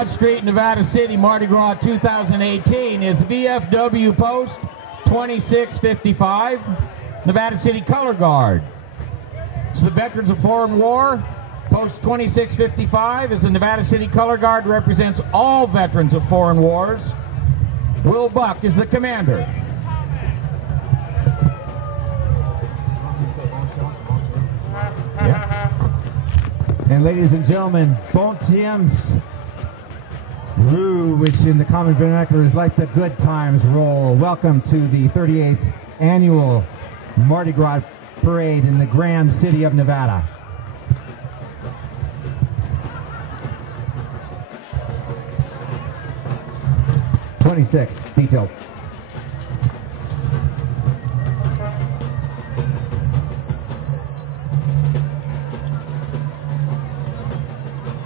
Broad Street, Nevada City, Mardi Gras 2018 is VFW Post 2655, Nevada City Color Guard. It's the Veterans of Foreign War. Post 2655 is the Nevada City Color Guard, represents all veterans of foreign wars. Will Buck is the commander. Yeah. And ladies and gentlemen, bon temps roux, which in the common vernacular is like the good times roll. Welcome to the 38th annual Mardi Gras parade in the grand city of Nevada. '26 details.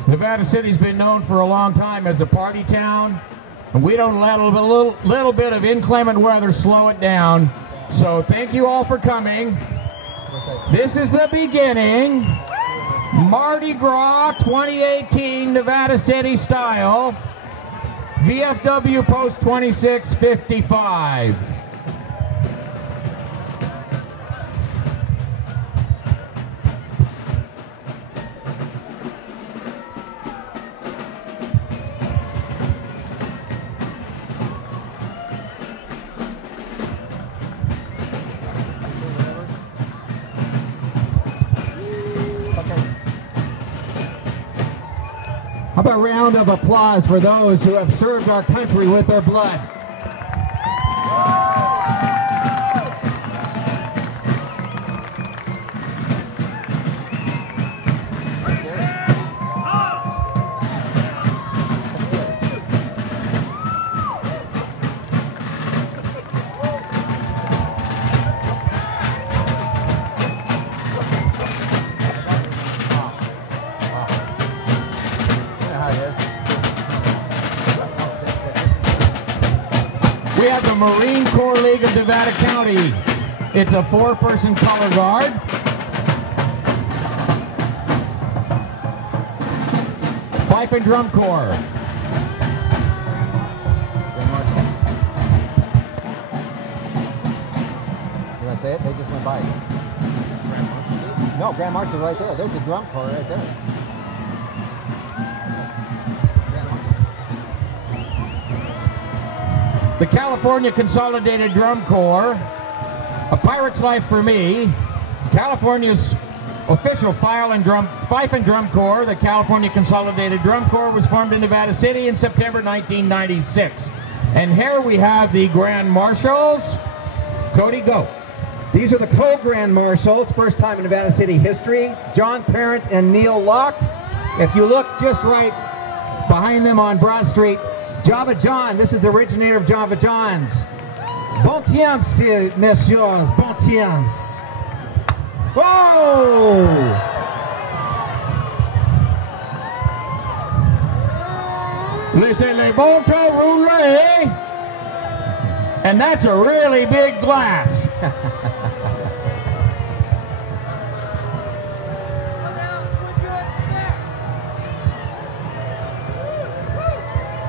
Nevada City's been known for a long time as a party town, and we don't let a little bit of inclement weather slow it down. So thank you all for coming. This is the beginning. Mardi Gras 2018 Nevada City style. VFW Post 2655. How about a round of applause for those who have served our country with their blood? We have the Marine Corps League of Nevada County. It's a 4-person color guard. Fife and Drum Corps. Did I say it? They just went by. No, Grand Marshal right there. There's the drum corps right there. The California Consolidated Drum Corps, A Pirate's Life for Me, California's official Fife and Drum Corps. The California Consolidated Drum Corps was formed in Nevada City in September 1996. And here we have the Grand Marshals. Cody, go. These are the co-Grand Marshals, first time in Nevada City history, John Parent and Neil Locke. If you look just right behind them on Broad Street, Java John, this is the originator of Java John's. Bon temps, messieurs, bon temps. Whoa! Laissez-les bon temps rouler. And that's a really big glass.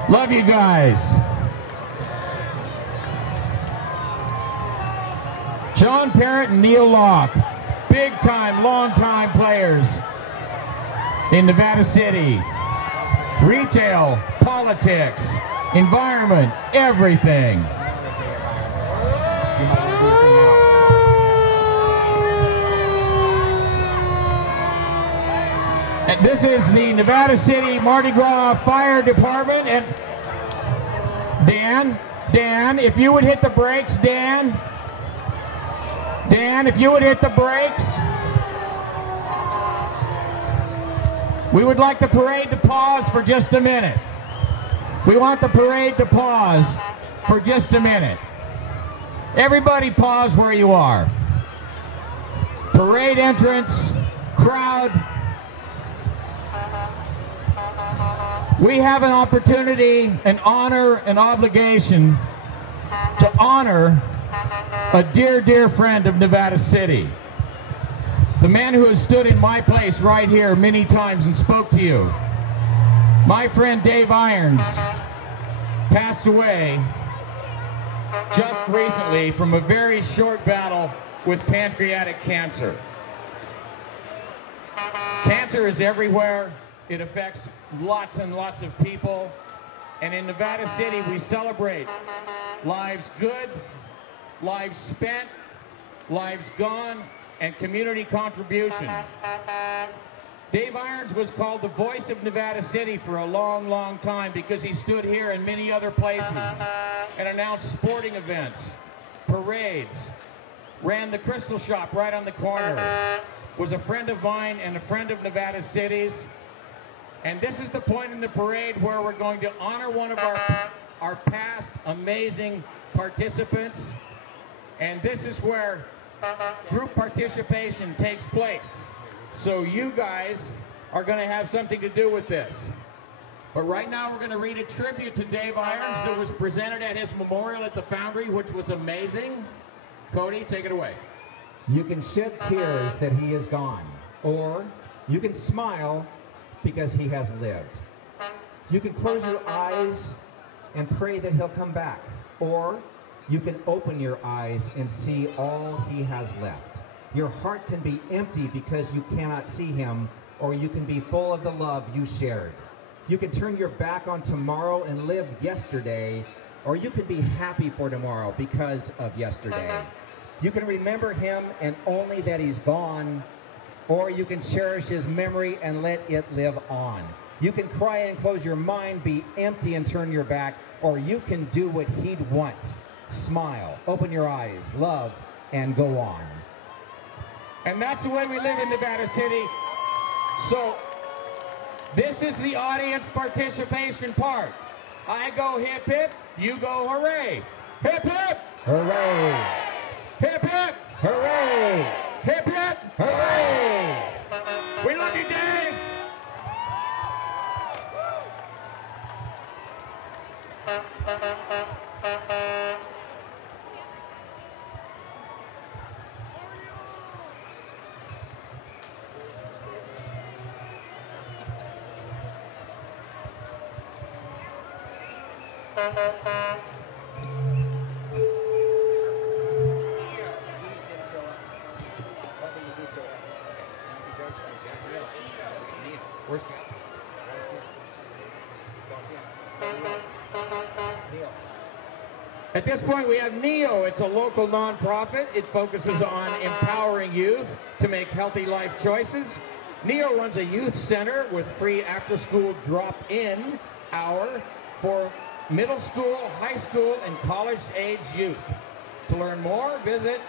Love you guys. John Parent and Neil Locke, big time, long time players in Nevada City. Retail, politics, environment, everything. And this is the Nevada City Mardi Gras Fire Department. And Dan, if you would hit the brakes, Dan, if you would hit the brakes. We would like the parade to pause for just a minute. We want the parade to pause for just a minute. Everybody pause where you are. Parade entrance, crowd. We have an opportunity, an honor, an obligation to honor a dear, dear friend of Nevada City. The man who has stood in my place right here many times and spoke to you. My friend Dave Iorns passed away just recently from a very short battle with pancreatic cancer. Cancer is everywhere. It affects lots and lots of people. And in Nevada City, we celebrate lives good, lives spent, lives gone, and community contribution. Dave Iorns was called the voice of Nevada City for a long, long time because he stood here and many other places and announced sporting events, parades, ran the Crystal Shop right on the corner, was a friend of mine and a friend of Nevada City's. And this is the point in the parade where we're going to honor one of our past amazing participants. And this is where group participation takes place. So you guys are going to have something to do with this. But right now we're going to read a tribute to Dave Iorns that was presented at his memorial at the Foundry, which was amazing. Cody, take it away. You can shed tears that he is gone, or you can smile because he has lived. You can close your eyes and pray that he'll come back, or you can open your eyes and see all he has left. Your heart can be empty because you cannot see him, or you can be full of the love you shared. You can turn your back on tomorrow and live yesterday, or you can be happy for tomorrow because of yesterday. You can remember him and only that he's gone, or you can cherish his memory and let it live on. You can cry and close your mind, be empty and turn your back, or you can do what he'd want. Smile, open your eyes, love, and go on. And that's the way we live in Nevada City. So this is the audience participation part. I go hip hip, you go hooray. Hip hip! Hooray! Hip hip! Hooray! Hip hip! Hooray! We love you, Dave! At this point, we have NEO. It's a local nonprofit. It focuses on empowering youth to make healthy life choices. NEO runs a youth center with free after-school drop-in hour for middle school, high school, and college-age youth. To learn more, visit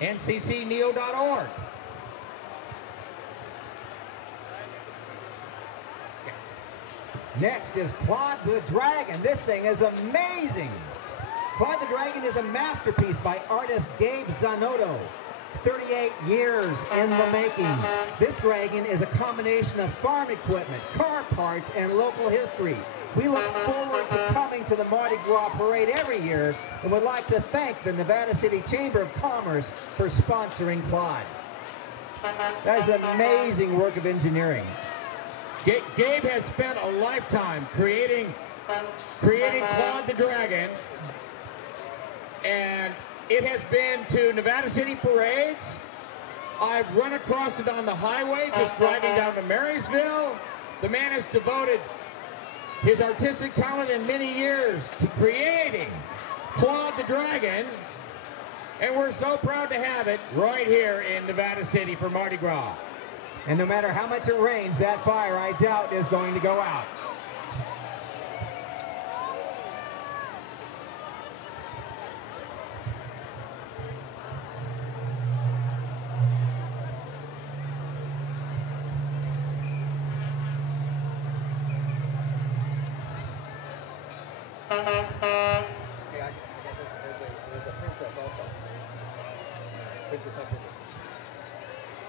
nccneo.org. Next is Claude the Dragon. This thing is amazing. Claude the Dragon is a masterpiece by artist Gabe Zanotto. 38 years in the making. This dragon is a combination of farm equipment, car parts, and local history. We look forward to coming to the Mardi Gras parade every year and would like to thank the Nevada City Chamber of Commerce for sponsoring Claude. That is amazing work of engineering. Gabe has spent a lifetime creating Claude the Dragon, and it has been to Nevada City parades. I've run across it on the highway just driving down to Marysville. The man has devoted his artistic talent in many years to creating Claude the Dragon, and we're so proud to have it right here in Nevada City for Mardi Gras. And no matter how much it rains, that fire, I doubt, is going to go out.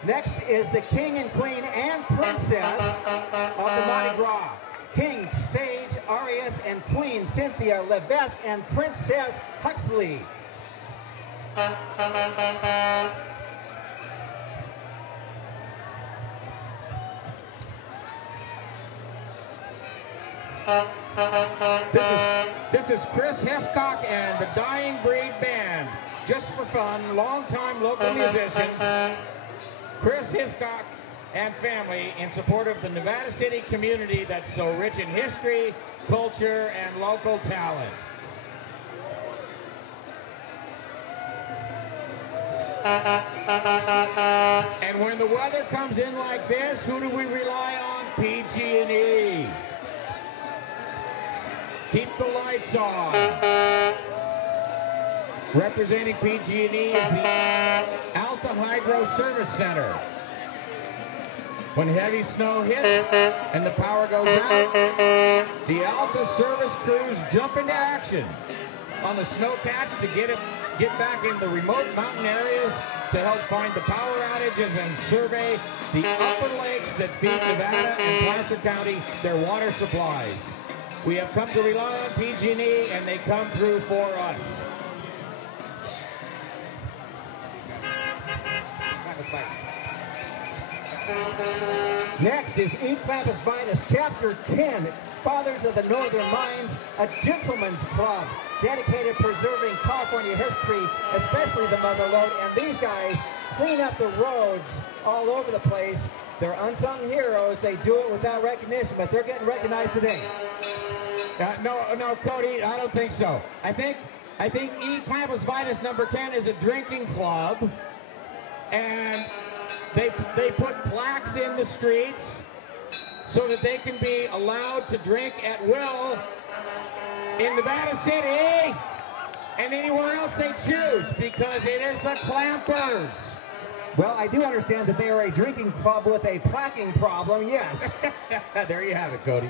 Next is the King and Queen and Princess of the Mardi Gras. King Sage Arias and Queen Cynthia Levesque and Princess Huxley. This is Chris Hescock and the Dying Breed Band. Just for fun, longtime local musicians, Chris Hiscock and family, in support of the Nevada City community that's so rich in history, culture, and local talent. And when the weather comes in like this, who do we rely on? PG&E. Keep the lights on. Representing PG&E is the Alta Hydro Service Center. When heavy snow hits and the power goes out, the Alta service crews jump into action on the snow patch to get back in the remote mountain areas to help find the power outages and survey the upper lakes that feed Nevada and Placer County their water supplies. We have come to rely on PG&E, and they come through for us. Next is E. Clampus Vinus, Chapter 10, Fathers of the Northern Mines, a gentleman's club dedicated to preserving California history, especially the Mother Lode. And these guys clean up the roads all over the place. They're unsung heroes. They do it without recognition, but they're getting recognized today. No, Cody, I don't think so. I think E. Clampus Vinus number 10 is a drinking club, and they put plaques in the streets so that they can be allowed to drink at will in Nevada City and anywhere else they choose, because it is the Clampers. Well, I do understand that they are a drinking club with a plaquing problem, yes. There you have it, Cody.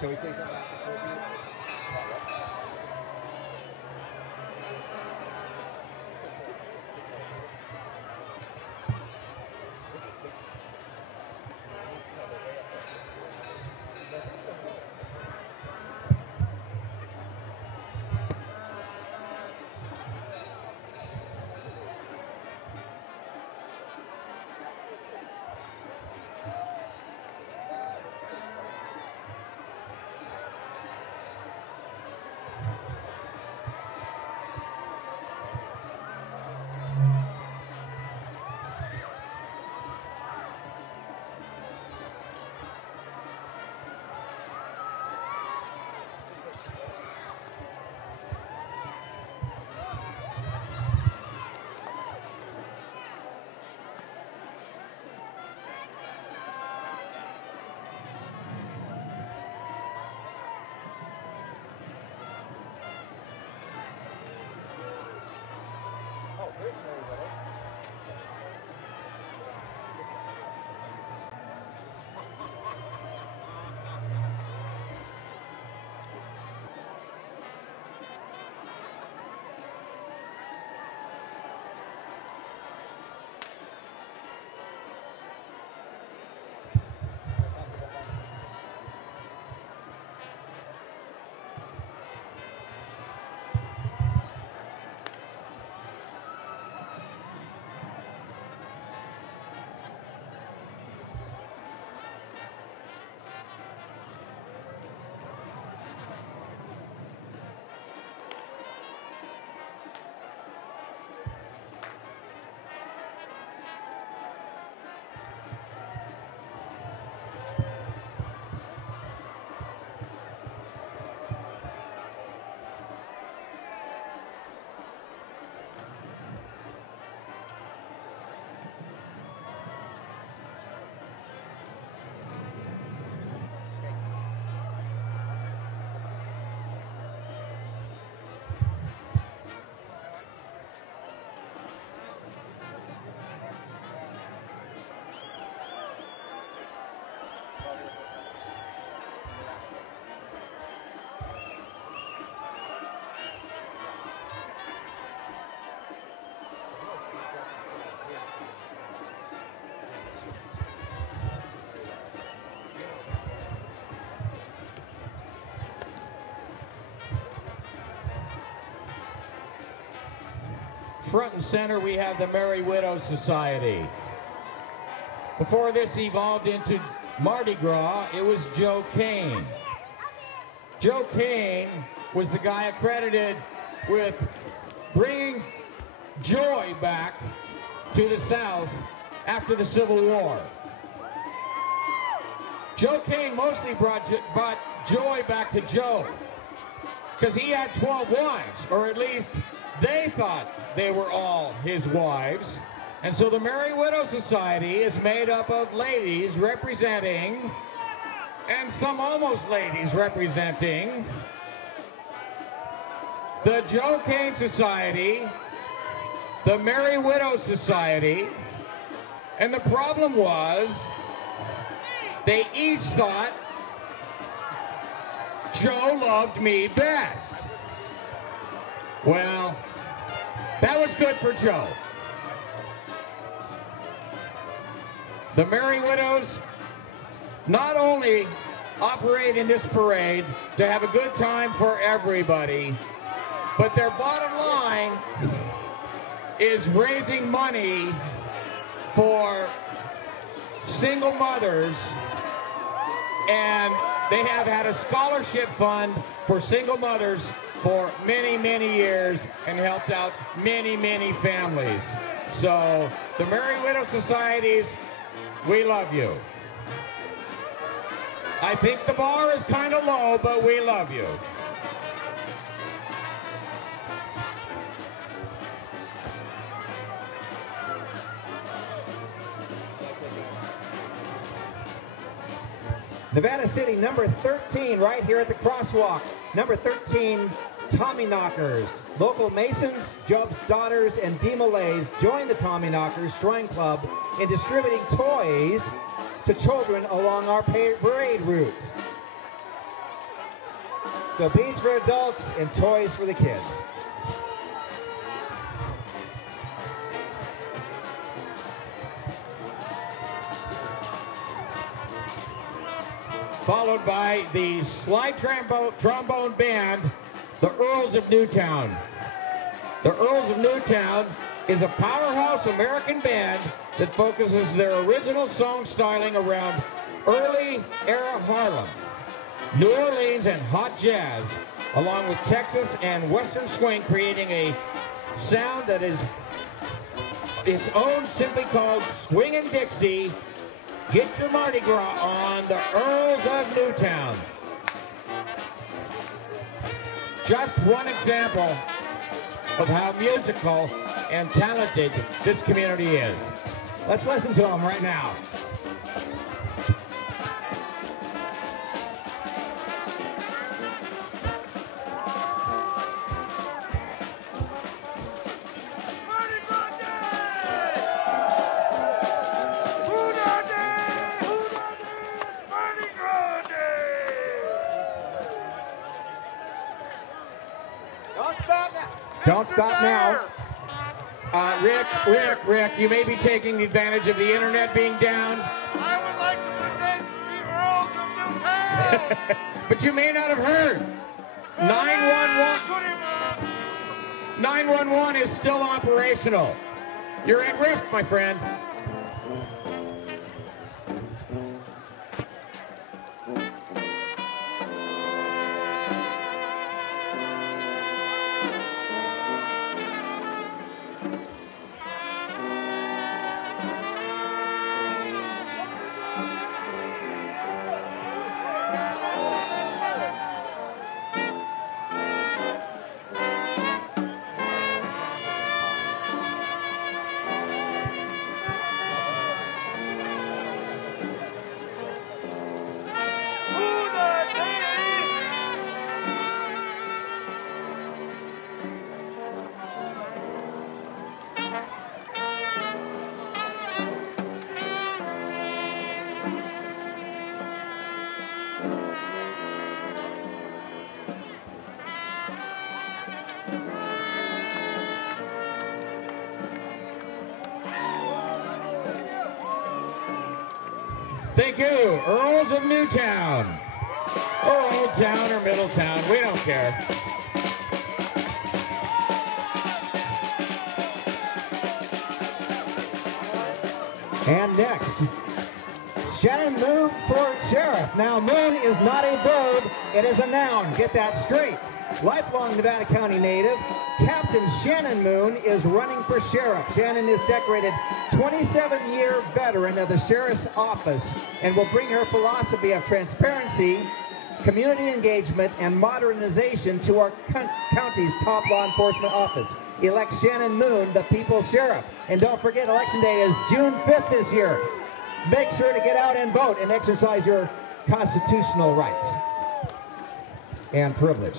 Shall we say something after? front and center, we have the Merry Widow Society. Before this evolved into Mardi Gras, it was Joe Kane. Joe Kane was the guy accredited with bringing joy back to the South after the Civil War. Joe Kane mostly brought joy back to Joe because he had 12 wives, or at least they thought they were all his wives. And so the Merry Widow Society is made up of ladies representing, and some almost ladies representing, the Joe Kane Society, the Merry Widow Society, and the problem was they each thought Joe loved me best. Well, that was good for Joe. The Merry Widows not only operate in this parade to have a good time for everybody, but their bottom line is raising money for single mothers, and they have had a scholarship fund for single mothers for many, many years and helped out many, many families. So the Merry Widow Societies, we love you. I think the bar is kind of low, but we love you. Nevada City, number 13, right here at the crosswalk. Number 13, Tommy Knockers. Local Masons, Job's Daughters, and D-Malays join the Tommy Knockers Shrine Club in distributing toys to children along our parade route. So beads for adults and toys for the kids. Followed by the slide trombone band, the Earls of Newtown. The Earls of Newtown is a powerhouse American band that focuses their original song styling around early era Harlem, New Orleans, and hot jazz, along with Texas and Western swing, creating a sound that is its own, simply called Swingin' Dixie. Get your Mardi Gras on the Earls of Newtown. Just one example of how musical and talented this community is. Let's listen to them right now. Don't stop now. Rick, you may be taking advantage of the internet being down. I would like to present the Earls of Newtown. But you may not have heard. 911 is still operational. You're at risk, my friend. Thank you, Earls of Newtown, or Old Town or Middletown, we don't care. And next, Shannon Moon for sheriff. Now, Moon is not a verb, it is a noun. Get that straight. Lifelong Nevada County native, Captain Shannon Moon is running for sheriff. Shannon is decorated 27-year veteran of the sheriff's office and will bring her philosophy of transparency, community engagement, and modernization to our county's top law enforcement office. Elect Shannon Moon the people's sheriff. And don't forget, Election Day is June 5th this year. Make sure to get out and vote and exercise your constitutional rights and privilege.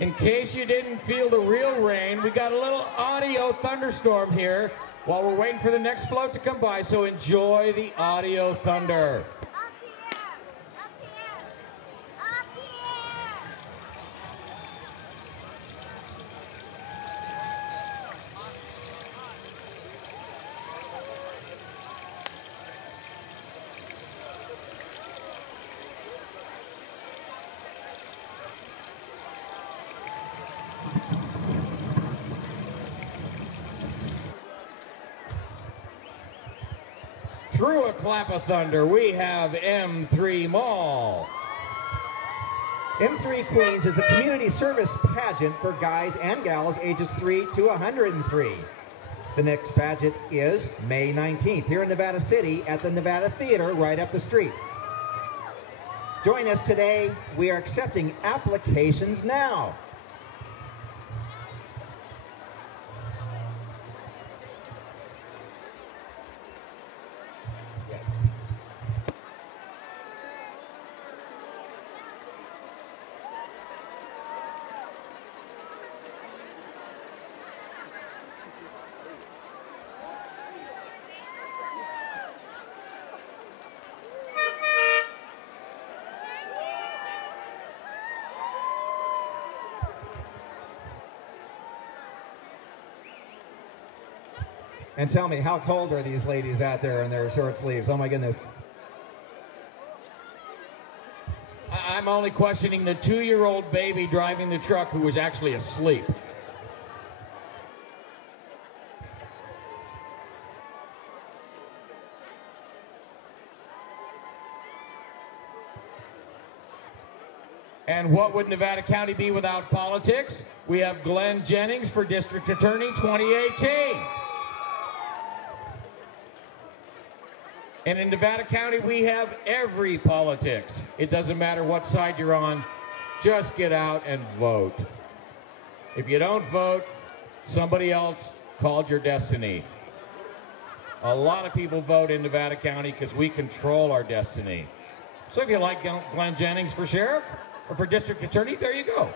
In case you didn't feel the real rain, we got a little audio thunderstorm here while we're waiting for the next float to come by, so enjoy the audio thunder. Through a clap of thunder, we have M3 Mall. M3 Queens is a community service pageant for guys and gals ages 3 to 103. The next pageant is May 19th here in Nevada City at the Nevada Theater right up the street. Join us today. We are accepting applications now. And tell me, how cold are these ladies out there in their short sleeves? Oh my goodness. I'm only questioning the 2-year-old baby driving the truck who was actually asleep. And what would Nevada County be without politics? We have Glenn Jennings for District Attorney 2018. And in Nevada County, we have every politics. It doesn't matter what side you're on, just get out and vote. If you don't vote, somebody else called your destiny. A lot of people vote in Nevada County because we control our destiny. So if you like Glenn Jennings for sheriff or for district attorney, there you go.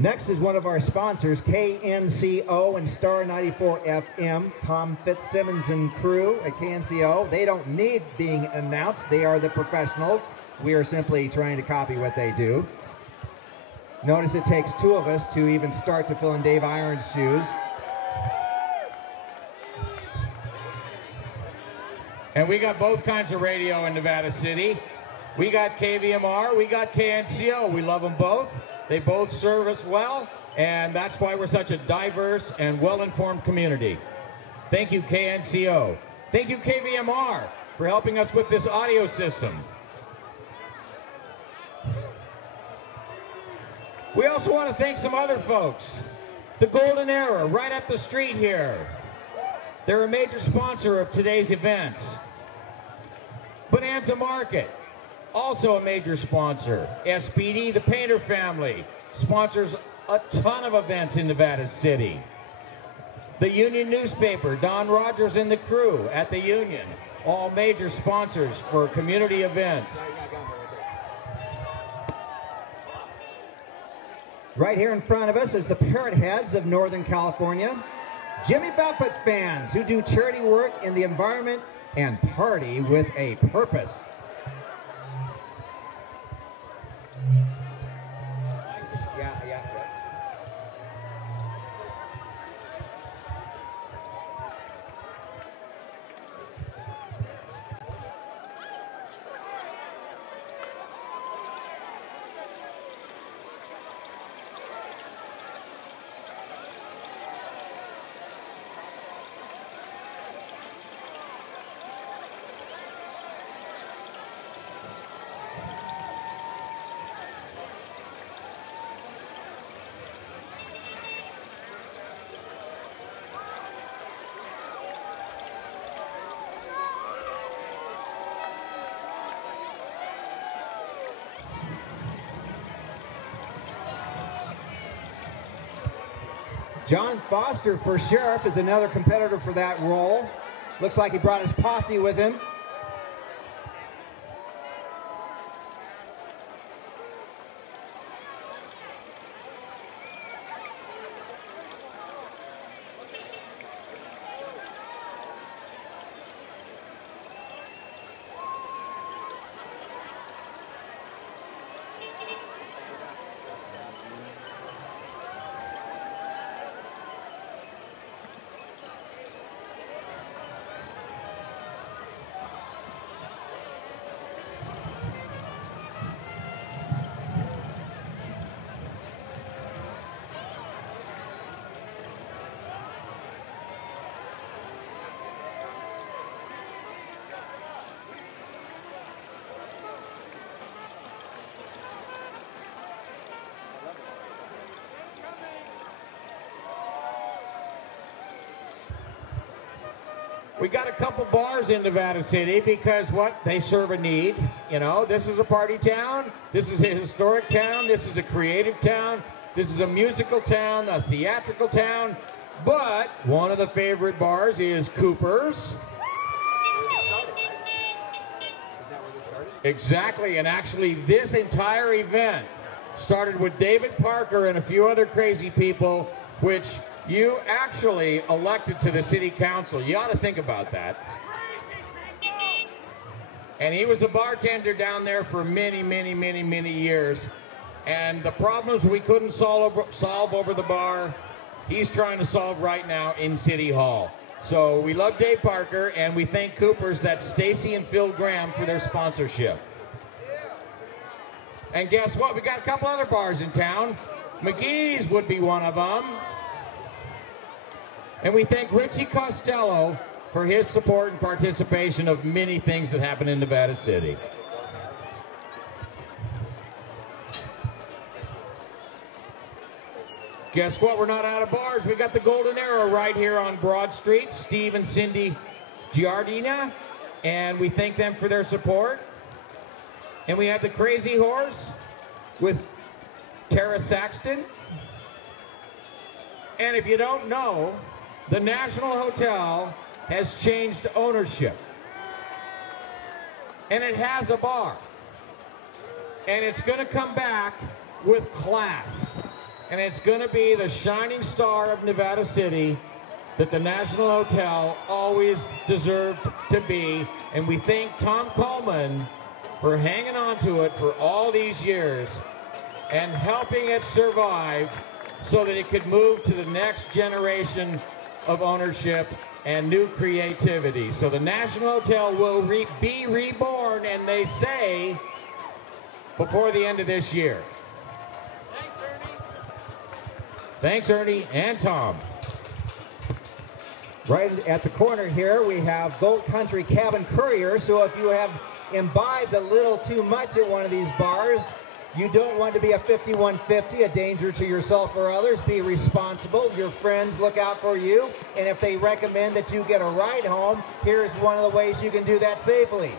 Next is one of our sponsors, KNCO and Star 94 FM, Tom Fitzsimmons and crew at KNCO. They don't need being announced. They are the professionals. We are simply trying to copy what they do. Notice it takes two of us to even start to fill in Dave Iorns' shoes. And we got both kinds of radio in Nevada City. We got KVMR, we got KNCO. We love them both. They both serve us well, and that's why we're such a diverse and well-informed community. Thank you, KNCO. Thank you, KVMR, for helping us with this audio system. We also want to thank some other folks. The Golden Era, right up the street here. They're a major sponsor of today's events. Bonanza Market, also a major sponsor. SPD, the Painter family, sponsors a ton of events in Nevada City. The Union newspaper, Don Rogers and the crew at the Union, all major sponsors for community events. Right here in front of us is the Parrot Heads of Northern California. Jimmy Buffett fans who do charity work in the environment and party with a purpose. Yeah. John Foster for sheriff is another competitor for that role. Looks like he brought his posse with him. We got a couple bars in Nevada City because what? They serve a need. You know, this is a party town. This is a historic town. This is a creative town. This is a musical town, a theatrical town. But one of the favorite bars is Cooper's. Exactly, and actually this entire event started with David Parker and a few other crazy people, which you actually elected to the city council. You ought to think about that. And he was the bartender down there for many, many, many, many years. And the problems we couldn't solve over the bar, he's trying to solve right now in City Hall. So we love Dave Parker, and we thank Cooper's, that's Stacy and Phil Graham, for their sponsorship. And guess what? We got a couple other bars in town. McGee's would be one of them. And we thank Richie Costello for his support and participation of many things that happen in Nevada City. Guess what? We're not out of bars. We got the Golden Era right here on Broad Street. Steve and Cindy Giardina, and we thank them for their support. And we have the Crazy Horse with Tara Saxton. And if you don't know, the National Hotel has changed ownership. And it has a bar. And it's going to come back with class. and it's going to be the shining star of Nevada City that the National Hotel always deserved to be. And we thank Tom Coleman for hanging on to it for all these years and helping it survive so that it could move to the next generation of ownership and new creativity. So the National Hotel will be reborn, and they say before the end of this year. Thanks, Ernie. Thanks, Ernie and Tom. Right at the corner here, we have Gold Country Cabin Courier. So if you have imbibed a little too much at one of these bars, you don't want to be a 5150, a danger to yourself or others. Be responsible. Your friends look out for you. And if they recommend that you get a ride home, here's one of the ways you can do that safely.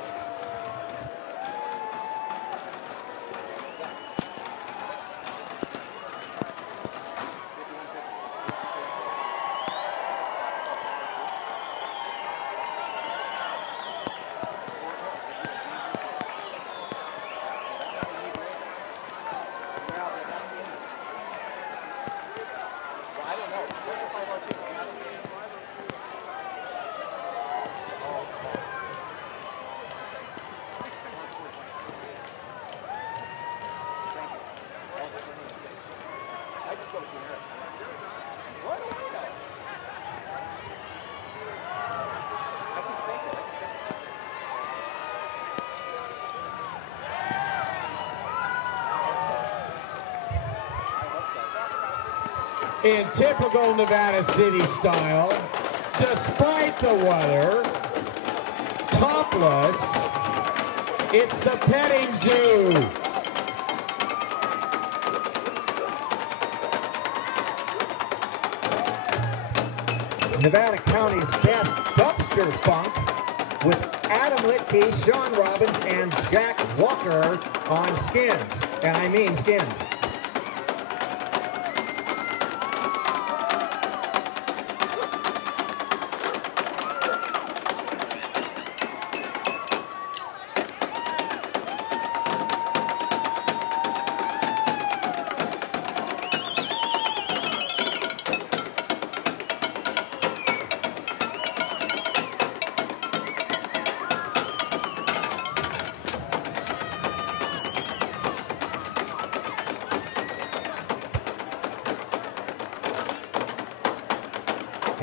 In typical Nevada City style, despite the weather, topless, it's the petting zoo. Nevada County's best dumpster funk with Adam Litke, Sean Robbins, and Jack Walker on skins. And I mean skins.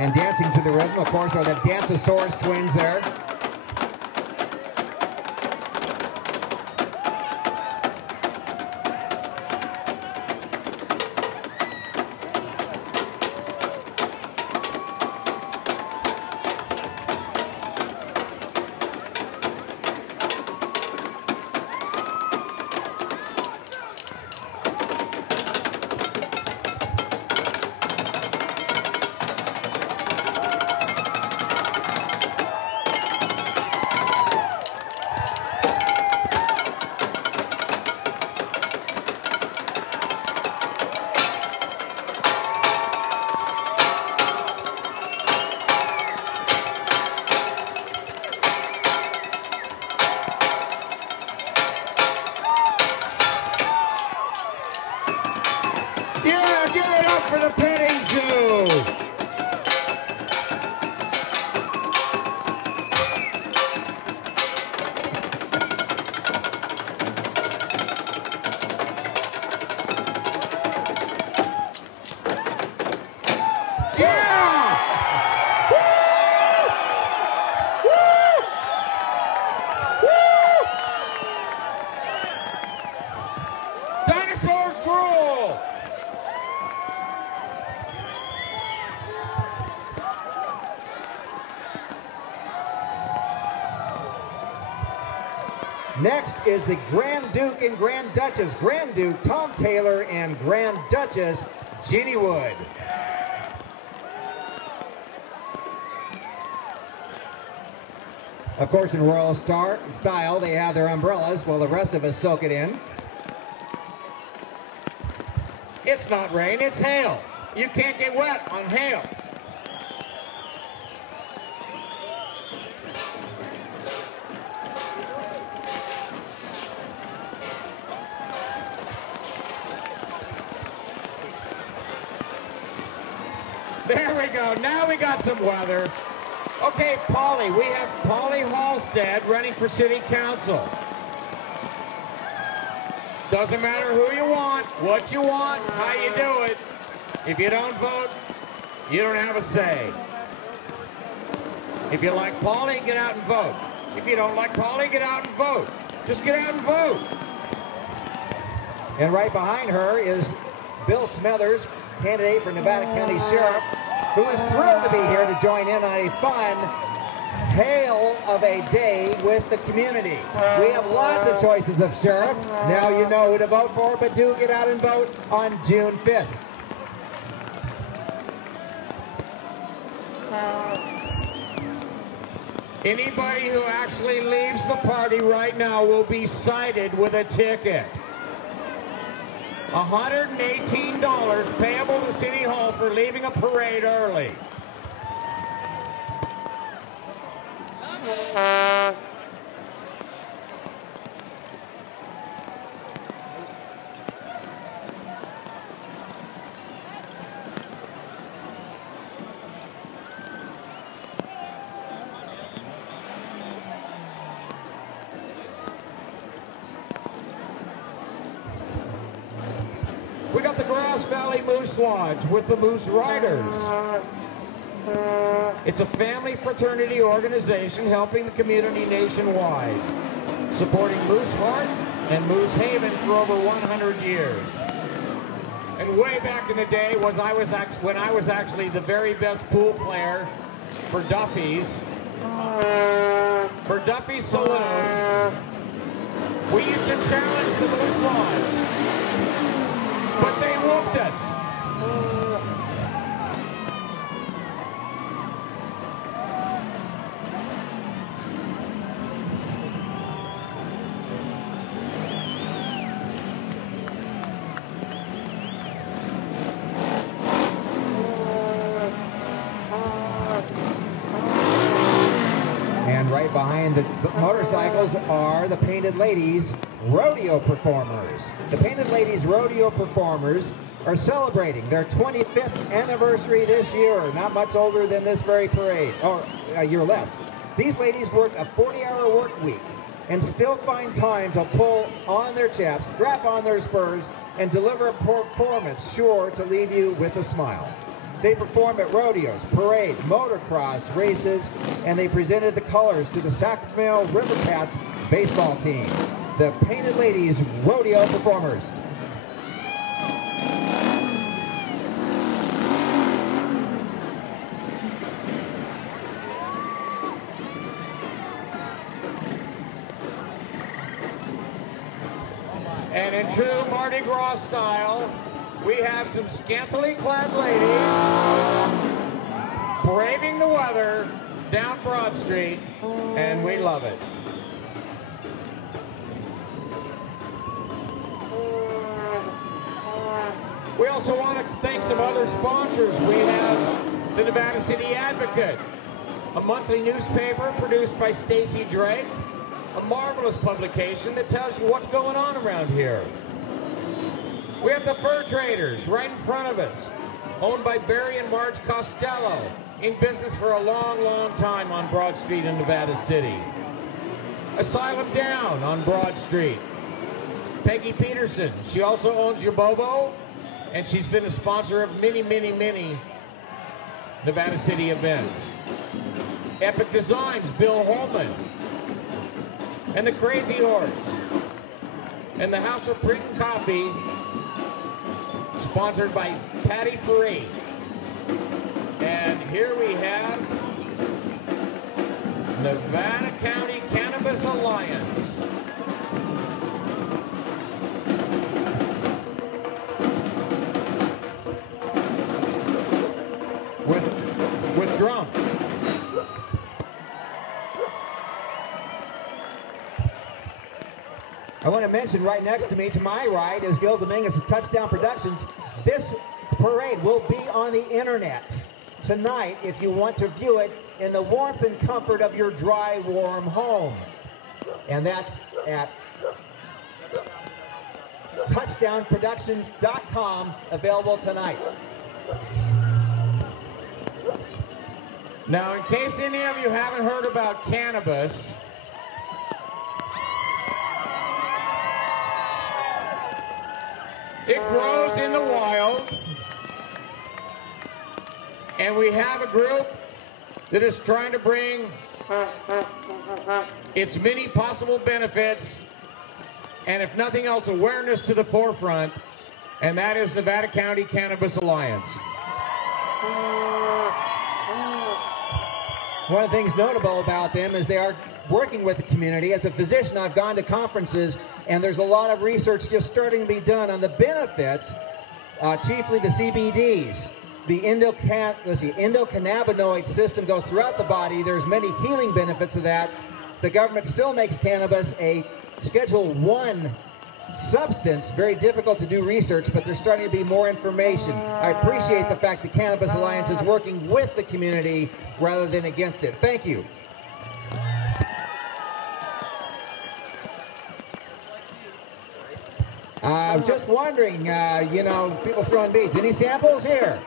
And dancing to the rhythm, of course, are the Dancesaurus twins there. Yeah, give it up for the petting zoo. Next is the Grand Duke and Grand Duchess. Grand Duke, Tom Taylor, and Grand Duchess, Jeannie Wood. Of course, in Royal style, they have their umbrellas while the rest of us soak it in. It's not rain, it's hail. You can't get wet on hail. we go. Now we got some weather. Okay, Polly. We have Polly Halstead running for City Council. Doesn't matter who you want, what you want, how you do it. If you don't vote, you don't have a say. If you like Polly, get out and vote. If you don't like Polly, get out and vote. Just get out and vote. And right behind her is Bill Smethers, candidate for Nevada County Sheriff, who is thrilled to be here to join in on a fun hail of a day with the community. We have lots of choices of sheriff. Now you know who to vote for, but do get out and vote on June 5th. Anybody who actually leaves the party right now will be cited with a ticket. $118 payable to City Hall for leaving a parade early. We got the Grass Valley Moose Lodge with the Moose Riders. It's a family fraternity organization helping the community nationwide, supporting Moose Heart and Moose Haven for over 100 years. And way back in the day when I was actually the very best pool player for Duffy's Saloon, we used to challenge the Moose Lodge, but they whooped us. Behind the motorcycles are the Painted Ladies Rodeo performers. The Painted Ladies Rodeo performers are celebrating their 25th anniversary this year, not much older than this very parade, or a year less. These ladies work a 40-hour work week and still find time to pull on their chaps, strap on their spurs, and deliver a performance sure to leave you with a smile. They perform at rodeos, parade, motocross races, and they presented the colors to the Sacramento River Cats baseball team. The Painted Ladies Rodeo performers. And in true Mardi Gras style, we have some scantily clad ladies braving the weather down Broad Street, and we love it. We also want to thank some other sponsors. We have the Nevada City Advocate, a monthly newspaper produced by Stacy Drake, a marvelous publication that tells you what's going on around here. We have the Fur Traders right in front of us, owned by Barry and Marge Costello, in business for a long, long time on Broad Street in Nevada City. Asylum Down on Broad Street. Peggy Peterson, she also owns Yabobo, and she's been a sponsor of many, many, many Nevada City events. Epic Designs, Bill Holman, and the Crazy Horse, and the House of Print and Coffee, sponsored by Patty Free. And here we have Nevada County Cannabis Alliance. With drums. I want to mention right next to me, to my right, is Gil Dominguez of Touchdown Productions. This parade will be on the internet tonight if you want to view it in the warmth and comfort of your dry, warm home. And that's at touchdownproductions.com, available tonight. Now, in case any of you haven't heard about cannabis, it grows in the wild, and we have a group that is trying to bring its many possible benefits, and if nothing else, awareness to the forefront, and that is Nevada County Cannabis Alliance. One of the things notable about them is they are working with the community. As a physician, I've gone to conferences, and there's a lot of research just starting to be done on the benefits, chiefly the CBDs. The endocannabinoid system goes throughout the body. There's many healing benefits of that. The government still makes cannabis a Schedule I substance. Very difficult to do research, but there's starting to be more information. I appreciate the fact the Cannabis Alliance is working with the community rather than against it. Thank you. I'm just wondering, you know, people throwing beads. Any samples here?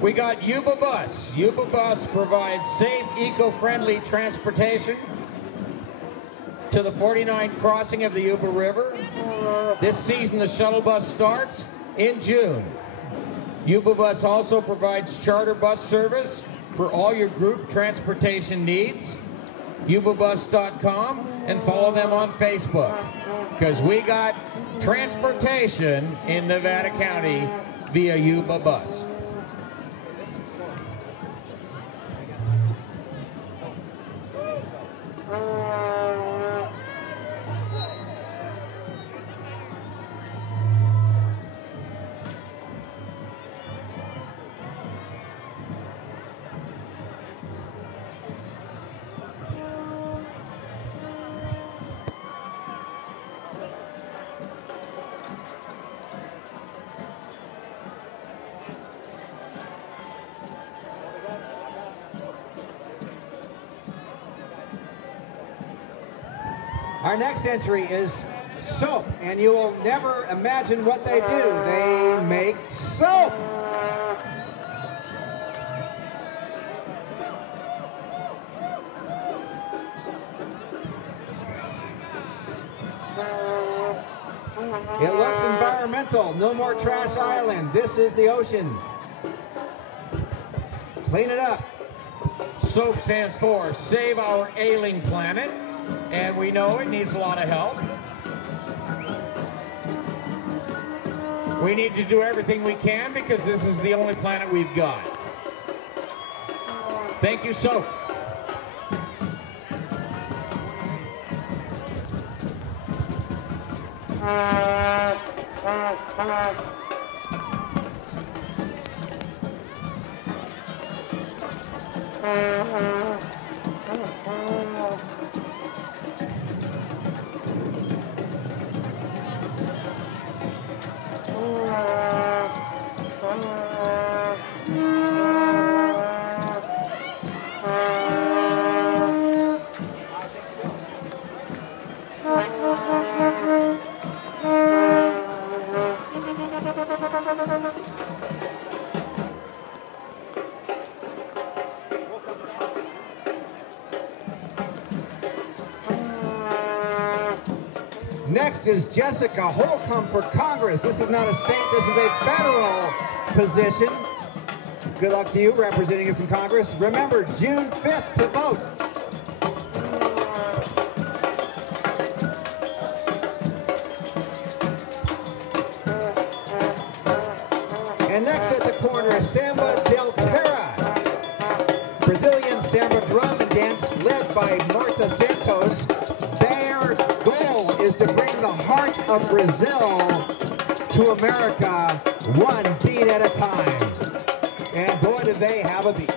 We got Yuba Bus. Yuba Bus provides safe, eco-friendly transportation to the 49th crossing of the Yuba River. This season, the shuttle bus starts in June. Yuba Bus also provides charter bus service for all your group transportation needs. YubaBus.com, and follow them on Facebook, because we got transportation in Nevada County via Yuba Bus. Our next entry is soap, and you will never imagine what they do. They make soap. It looks environmental. No more trash island. This is the ocean. Clean it up. SOAP stands for Save Our Ailing Planet, and we know it needs a lot of help. We need to do everything we can because this is the only planet we've got. Thank you, SOAP. Next is Jessica Holcomb for Congress. This is not a state, this is a federal position. Good luck to you representing us in Congress. Remember, June 5th to vote. And next at the corner is Samba del Terra. Brazilian samba drum and dance led by Marta Santos. Their goal is to bring the heart of Brazil to America, one beat at a time. And boy, do they have a beat.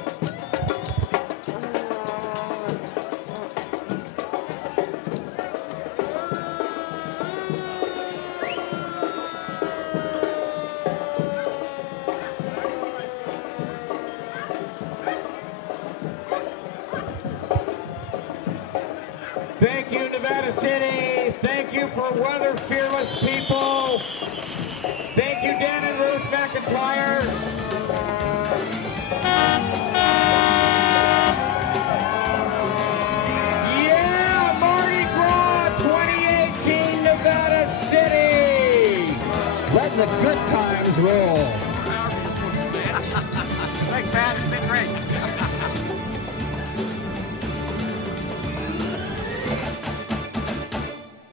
Thank you, Nevada City. Thank you for weather fearless people. Thank you, Dan and Ruth McIntyre. Yeah, Mardi Gras 2018 Nevada City. Letting the good times roll.